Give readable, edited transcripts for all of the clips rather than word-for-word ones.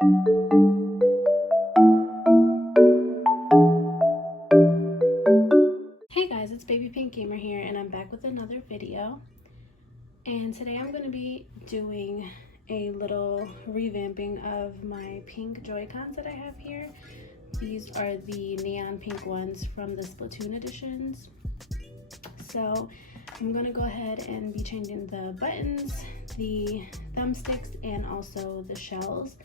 Hey guys, it's Baby Pink Gamer here, and I'm back with another video. And today I'm going to be doing a little revamping of my pink Joycons that I have here. These are the neon pink ones from the Splatoon editions. So I'm going to go ahead and be changing the buttons, the thumbsticks, and also the shells.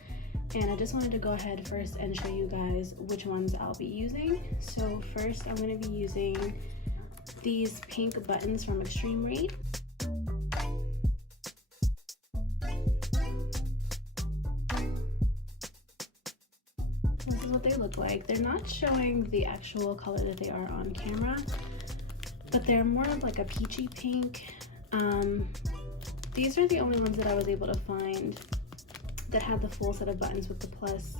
And I just wanted to go ahead first and show you guys which ones I'll be using. So first I'm going to be using these pink buttons from ExtremeRate. This is what they look like. They're not showing the actual color that they are on camera, but they're more of like a peachy pink. These are the only ones that I was able to find that had the full set of buttons with the plus,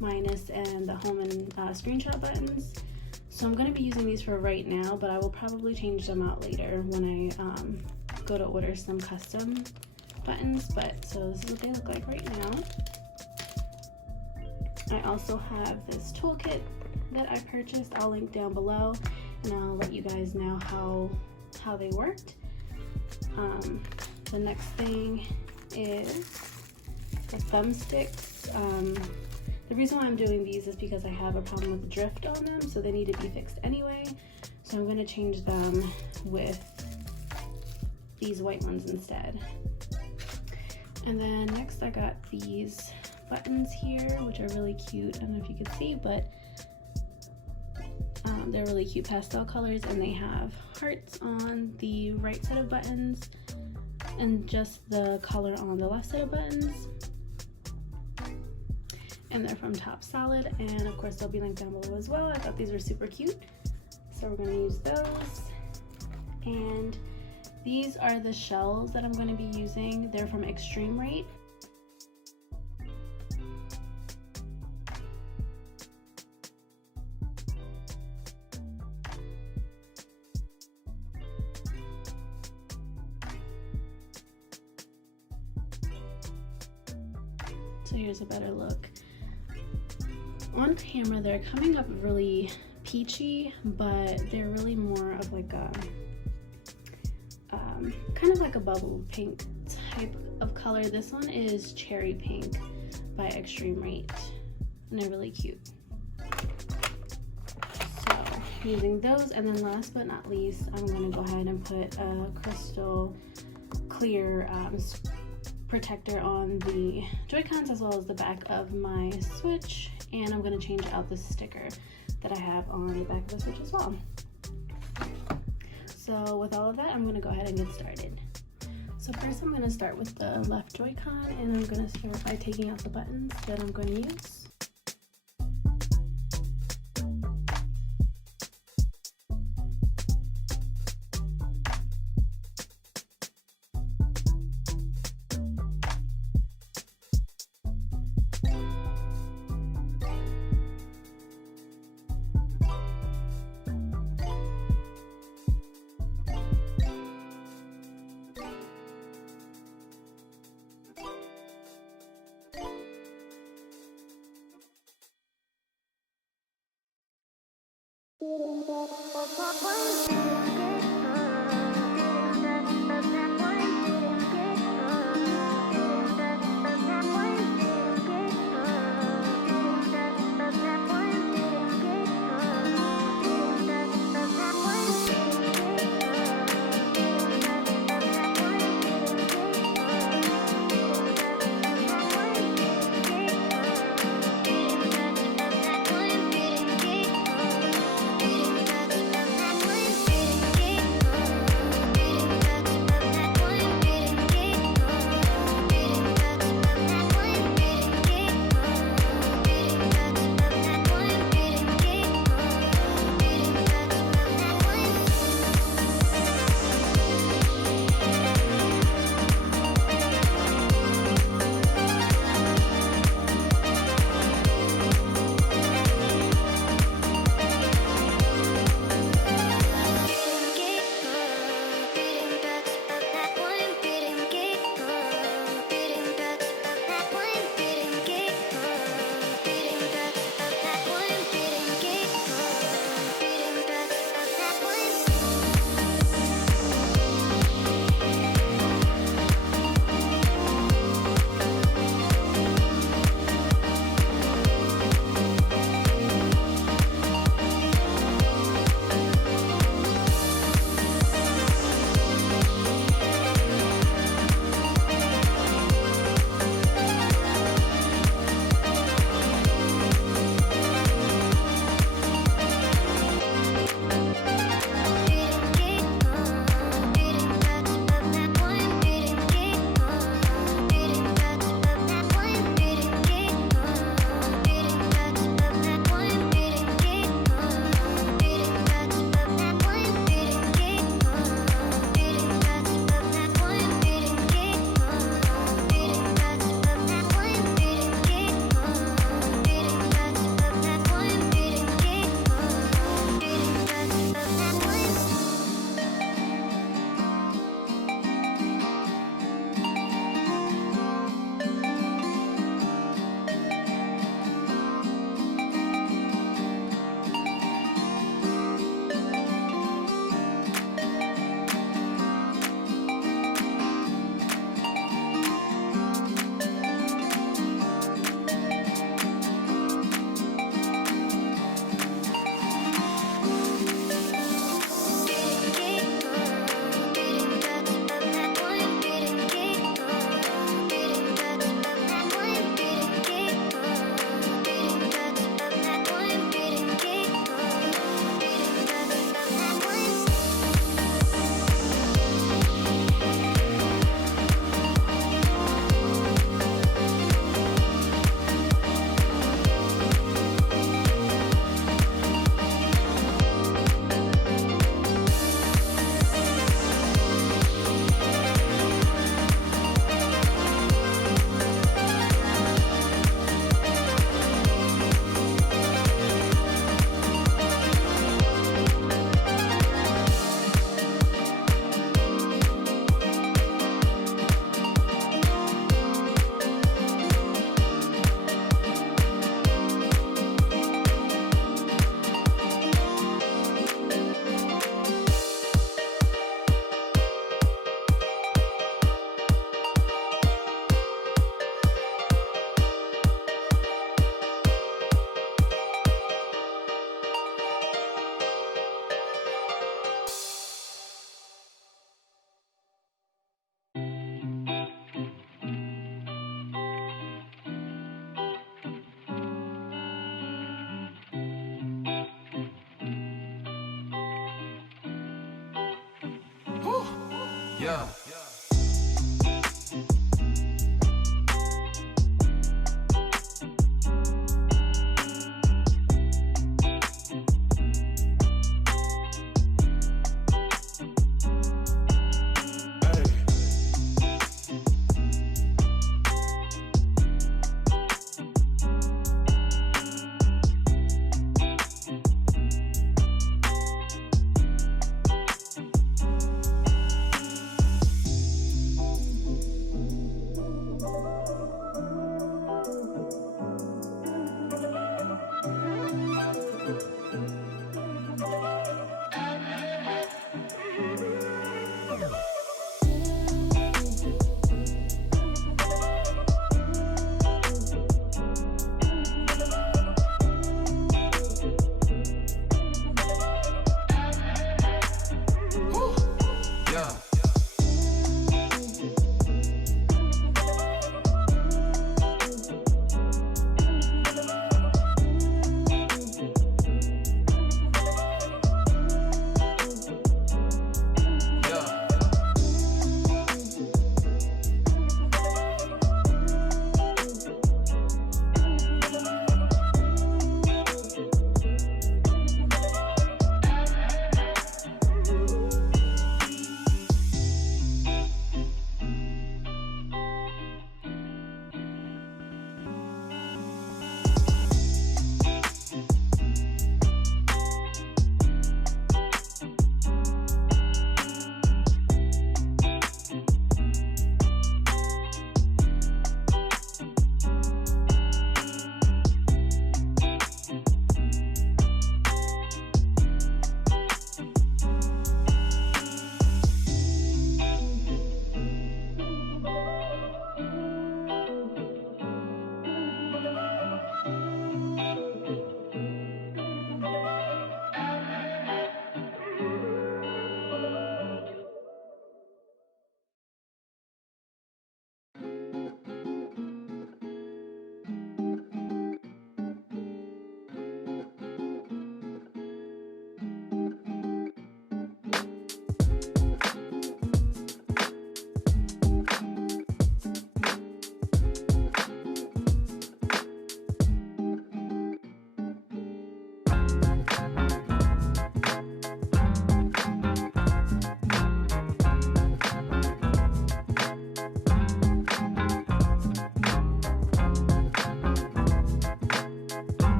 minus, and the home and screenshot buttons. So I'm going to be using these for right now, but I will probably change them out later when I go to order some custom buttons. But so this is what they look like right now. I also have this toolkit that I purchased. I'll link down below, and I'll let you guys know how they worked. The next thing is the thumbsticks. The reason why I'm doing these is because I have a problem with drift on them, so they need to be fixed anyway. So I'm going to change them with these white ones instead. And then next I got these buttons here, which are really cute. I don't know if you can see, but they're really cute pastel colors, and they have hearts on the right set of buttons and just the color on the left set of buttons. And they're from Top Solid, and of course they'll be linked down below as well. I thought these were super cute, so we're going to use those. And these are the shells that I'm going to be using. They're from ExtremeRate. So here's a better look. On camera they're coming up really peachy, but they're really more of like a kind of like a bubble pink type of color. This one is Cherry Pink by ExtremeRate, and they're really cute. So using those, and then last but not least, I'm going to go ahead and put a crystal clear protector on the Joy-Cons as well as the back of my Switch, and I'm going to change out the sticker that I have on the back of the Switch as well. So with all of that, I'm going to go ahead and get started. So first I'm going to start with the left Joy-Con, and I'm going to start by taking out the buttons that I'm going to use.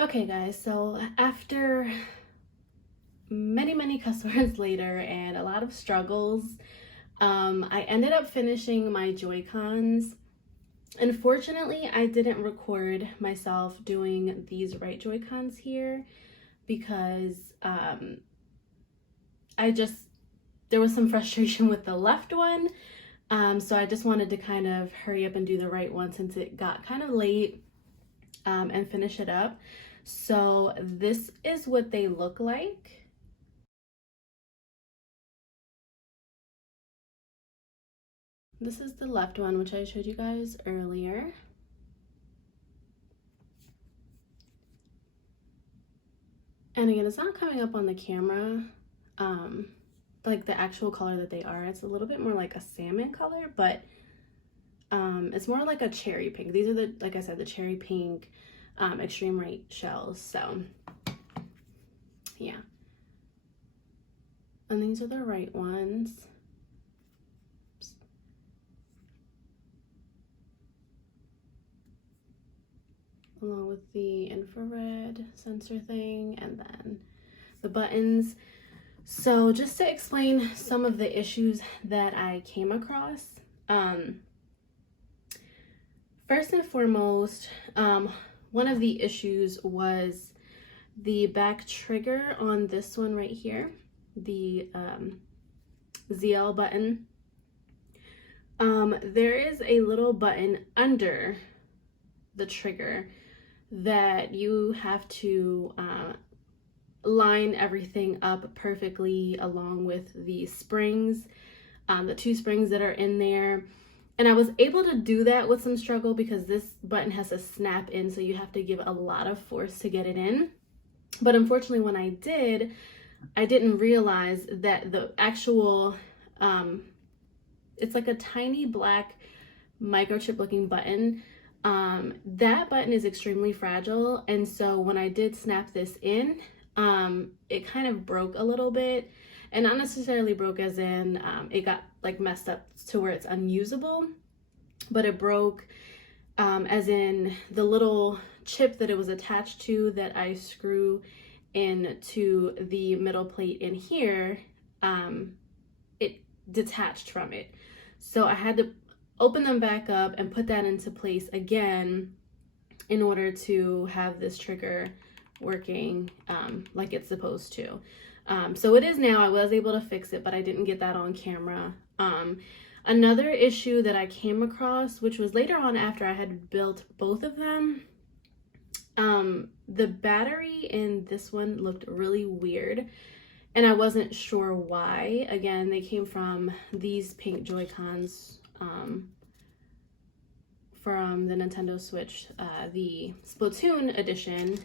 Okay guys, so after many customers later and a lot of struggles, I ended up finishing my Joycons. Unfortunately, I didn't record myself doing these right Joycons here because there was some frustration with the left one. So I just wanted to kind of hurry up and do the right one since it got kind of late, and finish it up. So this is what they look like. This is the left one, which I showed you guys earlier. And again, it's not coming up on the camera, like the actual color that they are. It's a little bit more like a salmon color, but it's more like a cherry pink. These are the, like I said, the cherry pink ExtremeRate shells. So yeah, and these are the right ones. Oops. Along with the infrared sensor thing, and then the buttons. So just to explain some of the issues that I came across, first and foremost, one of the issues was the back trigger on this one right here, the ZL button. There is a little button under the trigger that you have to line everything up perfectly along with the springs, the 2 springs that are in there. And I was able to do that with some struggle because this button has to snap in, so you have to give a lot of force to get it in. But unfortunately, when I did, I didn't realize that the actual, it's like a tiny black microchip looking button. That button is extremely fragile, and so when I did snap this in, it kind of broke a little bit, and not necessarily broke as in it got like messed up to where it's unusable, but it broke as in the little chip that it was attached to that I screw into the middle plate in here, it detached from it. So I had to open them back up and put that into place again in order to have this trigger working like it's supposed to. So it is now. I was able to fix it, but I didn't get that on camera. Another issue that I came across, which was later on after I had built both of them, the battery in this one looked really weird, and I wasn't sure why. Again, they came from these pink Joycons from the Nintendo Switch, the Splatoon edition,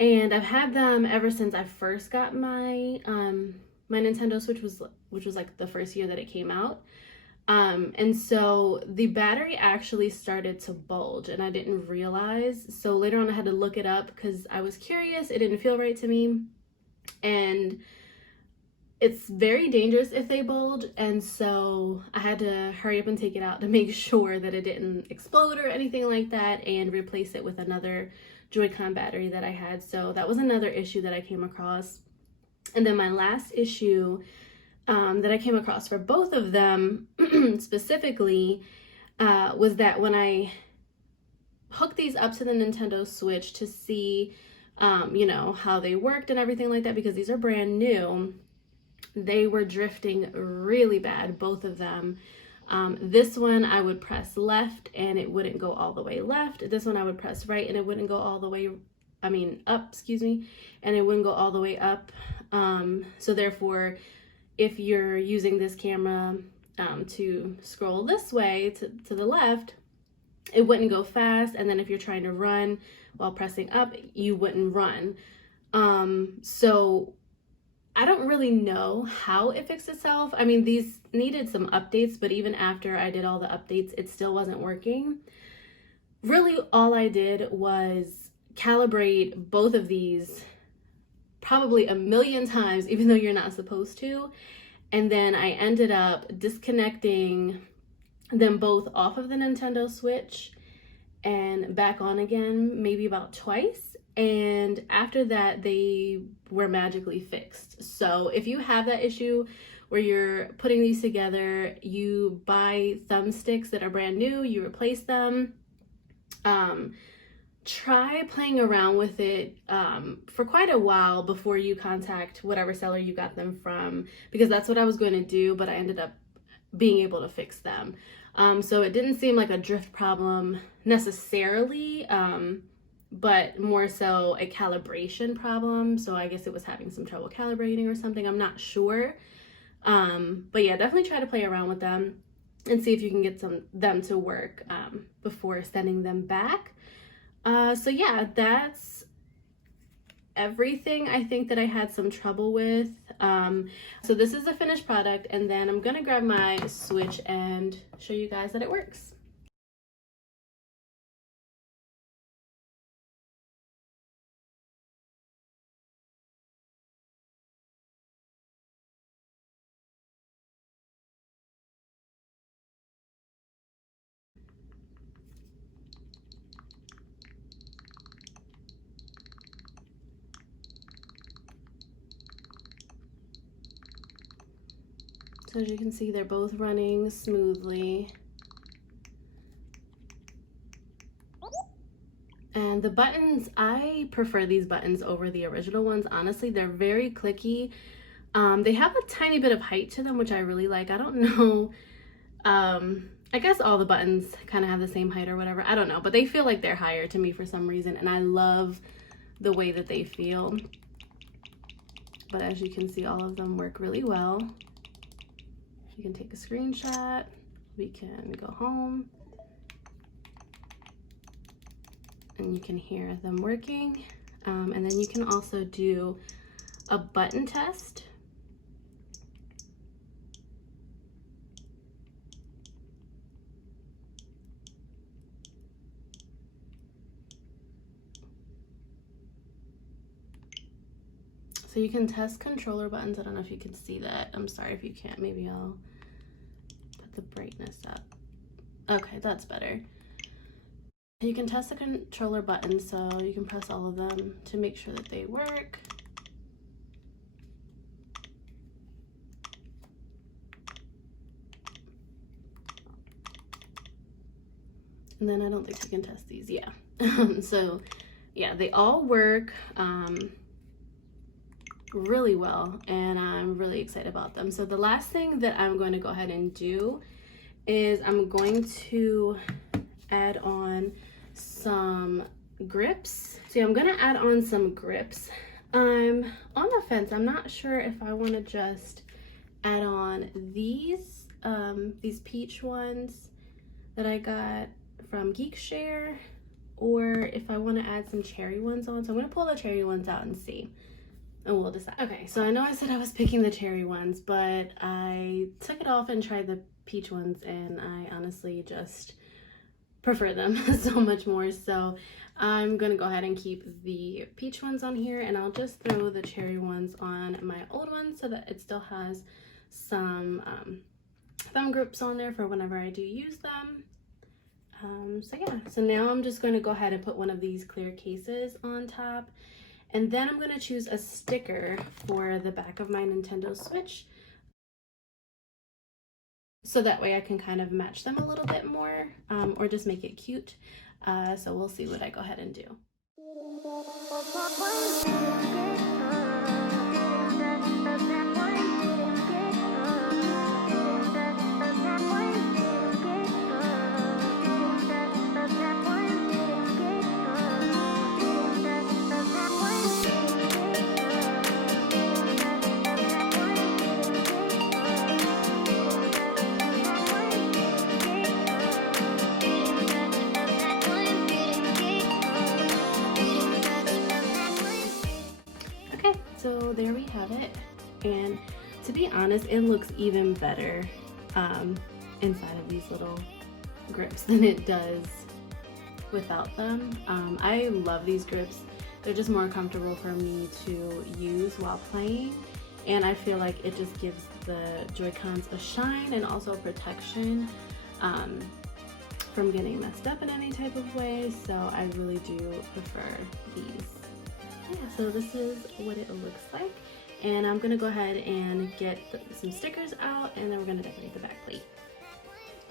and I've had them ever since I first got my my Nintendo Switch, which was like the first year that it came out. And so the battery actually started to bulge, and I didn't realize. So later on I had to look it up because I was curious. It didn't feel right to me, and it's very dangerous if they bulge, and so I had to hurry up and take it out to make sure that it didn't explode or anything like that, and replace it with another Joy-Con battery that I had. So that was another issue that I came across. And then my last issue that I came across for both of them specifically was that when I hooked these up to the Nintendo Switch to see you know, how they worked and everything like that, because these are brand new, they were drifting really bad, both of them. This one I would press left and it wouldn't go all the way left. This one I would press right and it wouldn't go all the way, up, excuse me, and it wouldn't go all the way up. So therefore, if you're using this camera to scroll this way to the left, it wouldn't go fast. And then if you're trying to run while pressing up, you wouldn't run. So I don't really know how it fixed itself. I mean, these needed some updates, but even after I did all the updates, it still wasn't working. Really, all I did was calibrate both of these probably a million times, even though you're not supposed to. And then I ended up disconnecting them both off of the Nintendo Switch and back on again, maybe about twice. And after that, they were magically fixed. So if you have that issue where you're putting these together, you buy Thumbsticks that are brand new, you replace them. Try playing around with it for quite a while before you contact whatever seller you got them from, because that's what I was going to do, but I ended up being able to fix them. So it didn't seem like a drift problem necessarily, but more so a calibration problem. So I guess it was having some trouble calibrating or something. I'm not sure. But yeah, definitely try to play around with them and see if you can get them to work before sending them back. So yeah, that's everything I think that I had some trouble with. So this is the finished product, and then I'm gonna grab my Switch and show you guys that it works. So as you can see, they're both running smoothly. And the buttons, I prefer these buttons over the original ones. Honestly, they're very clicky. They have a tiny bit of height to them, which I really like. I don't know. I guess all the buttons kind of have the same height or whatever. I don't know, but they feel like they're higher to me for some reason. And I love the way that they feel. But as you can see, all of them work really well. You can take a screenshot. We can go home. And you can hear them working. And then you can also do a button test. So you can test controller buttons. I don't know if you can see that. I'm sorry if you can't. Maybe I'll put the brightness up. Okay, that's better. You can test the controller buttons, so you can press all of them to make sure that they work. And then I don't think you can test these, yeah. So yeah, they all work really well, and I'm really excited about them. So the last thing that I'm going to go ahead and do is I'm going to add on some grips. So I'm gonna add on some grips. I'm on the fence. I'm not sure if I want to just add on these peach ones that I got from Geekshare, or if I want to add some cherry ones on. So I'm gonna pull the cherry ones out and see, and we'll decide. Okay, so I know I said I was picking the cherry ones, but I took it off and tried the peach ones, and I honestly just prefer them so much more. So I'm gonna go ahead and keep the peach ones on here, and I'll just throw the cherry ones on my old ones so that it still has some thumb grips on there for whenever I do use them. So yeah, so now I'm just going to go ahead and put one of these clear cases on top, and then I'm going to choose a sticker for the back of my Nintendo Switch, so that way I can kind of match them a little bit more, or just make it cute. So we'll see what I go ahead and do. So there we have it, and to be honest, it looks even better inside of these little grips than it does without them. I love these grips. They're just more comfortable for me to use while playing, and I feel like it just gives the Joy-Cons a shine and also protection from getting messed up in any type of way. So I really do prefer these. Yeah, so this is what it looks like, and I'm gonna go ahead and get some stickers out, and then we're gonna decorate the back plate.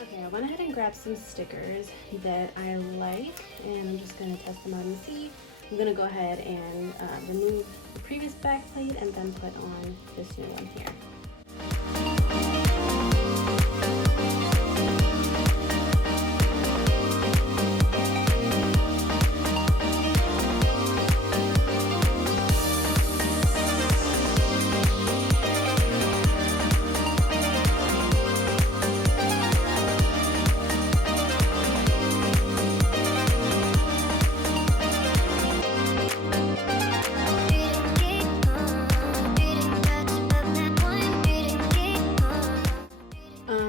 Okay, I went ahead and grabbed some stickers that I like, and I'm just gonna test them out and see. I'm gonna go ahead and remove the previous back plate and then put on this new one here.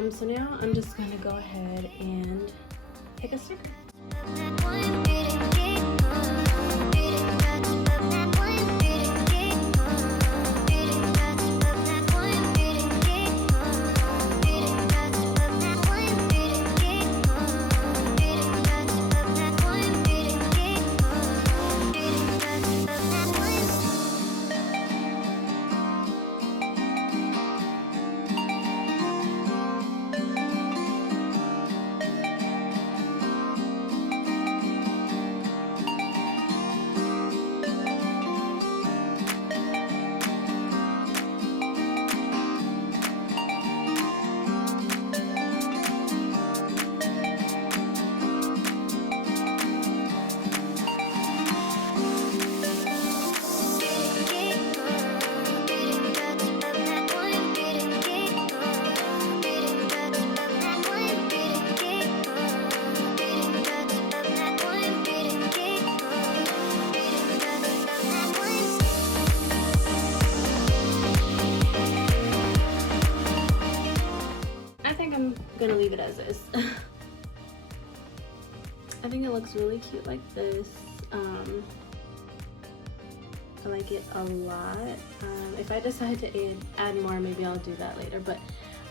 So now I'm just going to go ahead and pick a sticker. leave it as is. I think it looks really cute like this. I like it a lot. If I decide to add more, maybe I'll do that later, but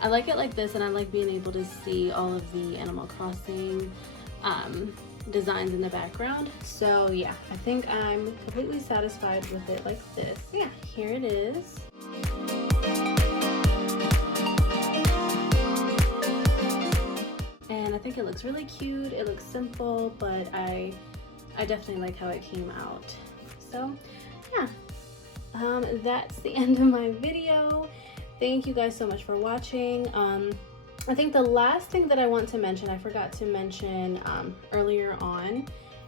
I like it like this, and I like being able to see all of the Animal Crossing designs in the background. So yeah, I think I'm completely satisfied with it like this. Yeah, here it is. And I think it looks really cute. It looks simple, but I definitely like how it came out. So yeah, that's the end of my video. Thank you guys so much for watching. I think the last thing that I want to mention, I forgot to mention earlier on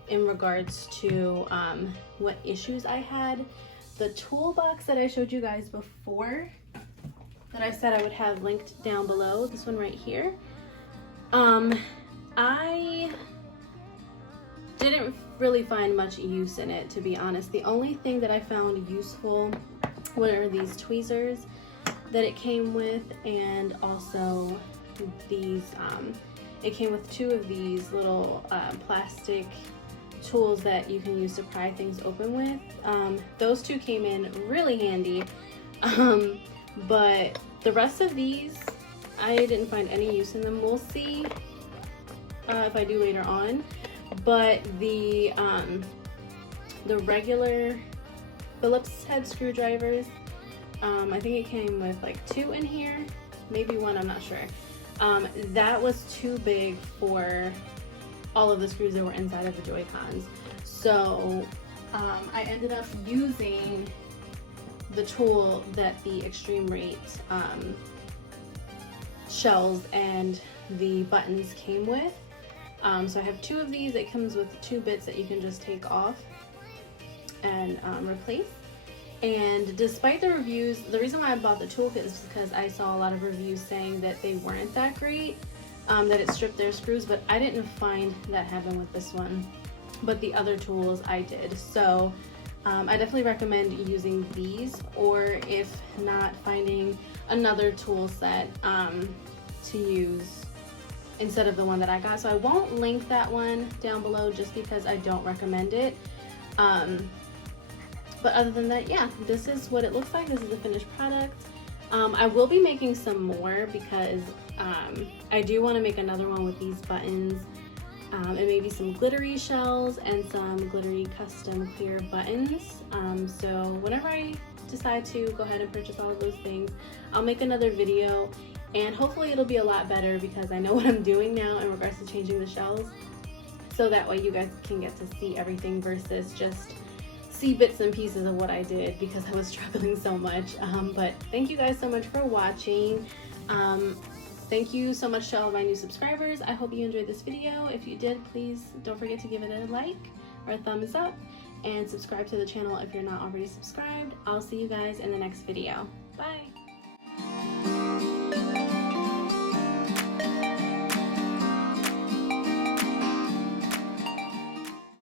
in regards to what issues I had. The toolbox that I showed you guys before, that I said I would have linked down below, this one right here. I didn't really find much use in it, to be honest. The only thing that I found useful were these tweezers that it came with, and also these it came with 2 of these little plastic tools that you can use to pry things open with. Those 2 came in really handy, but the rest of these I didn't find any use in them. We'll see if I do later on. But the regular Phillips head screwdrivers, I think it came with like 2 in here, maybe 1, I'm not sure. That was too big for all of the screws that were inside of the Joycons. So I ended up using the tool that the ExtremeRate shells and the buttons came with. So I have 2 of these. It comes with 2 bits that you can just take off and replace. And despite the reviews, the reason why I bought the toolkit is because I saw a lot of reviews saying that they weren't that great, that it stripped their screws, but I didn't find that happen with this one. But the other tools I did. So I definitely recommend using these, or if not, finding another tool set to use instead of the one that I got. So I won't link that one down below just because I don't recommend it. But other than that, yeah, this is what it looks like. This is the finished product. I will be making some more because I do want to make another one with these buttons and maybe some glittery shells and some glittery custom clear buttons. So whenever I decide to go ahead and purchase all of those things, I'll make another video, and hopefully it'll be a lot better because I know what I'm doing now in regards to changing the shells, so that way you guys can get to see everything versus just see bits and pieces of what I did because I was struggling so much. But thank you guys so much for watching. Thank you so much to all of my new subscribers. I hope you enjoyed this video. If you did, please don't forget to give it a like or a thumbs up, and subscribe to the channel if you're not already subscribed. I'll see you guys in the next video. Bye.